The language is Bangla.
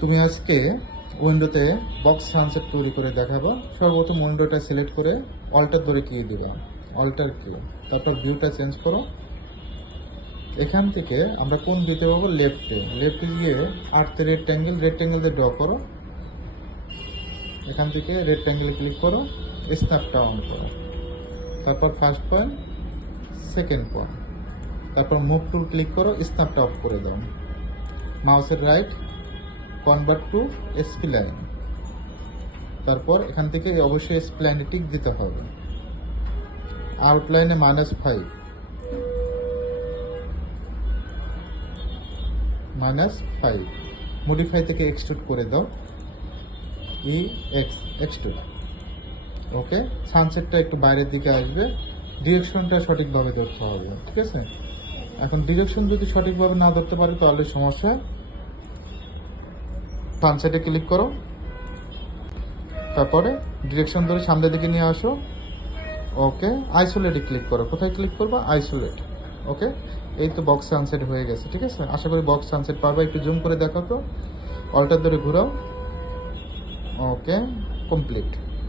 তুমি আজকে উইন্ডোতে বক্স সানসেট তৈরি করে দেখাবো। সর্বপ্রথম উইন্ডোটা সিলেক্ট করে অল্টার ধরে কি দিবা। অল্টার কি তারপর ভিউটা চেঞ্জ করো। এখান থেকে আমরা কোন দিতে পারব লেফটে লেফটে গিয়ে আর্থে রেড ট্যাঙ্গেল রেড ট্যাঙ্গেল দিয়ে ড্র করো। এখান থেকে রেড ট্যাঙ্গেলে ক্লিক করো স্ন্যাপটা অন করো। তারপর ফার্স্ট পয়েন্ট সেকেন্ড পয়েন্ট তারপর মুভ টুল ক্লিক করো স্ন্যাপটা অফ করে দাও। মাউসের রাইট কনভার্ট টু স্প্লাইন তারপর এখান থেকে অবশ্যই স্প্লাইনে টিক দিতে হবে। আউটলাইনে minus five minus five modify থেকে এক্সট্রুড করে দাও। ই এক্স এক্সট্রুড ওকে সানসেটটা একটু বাইরের দিকে আসবে। ডিরেকশনটা সঠিকভাবে ধরতে হবে। ঠিক আছে? এখন ডিরেকশন যদি সঠিকভাবে না ধরতে পারে, তাহলে সমস্যা সানসেটে ক্লিক করো। তারপরে ডিরেকশন ধরে সামনের দিকে নিয়ে আসো। ওকে আইসোলেটে ক্লিক করো। কোথায় ক্লিক করব? আইসোলেট ওকে এই তো বক্স সানসেট হয়ে গেছে, ঠিক আছে? আশা করি বক্স সানসেট পারবা। একটু জুম করে দেখো তো। অল্টার ধরে ঘুরাও। ওকে কমপ্লিট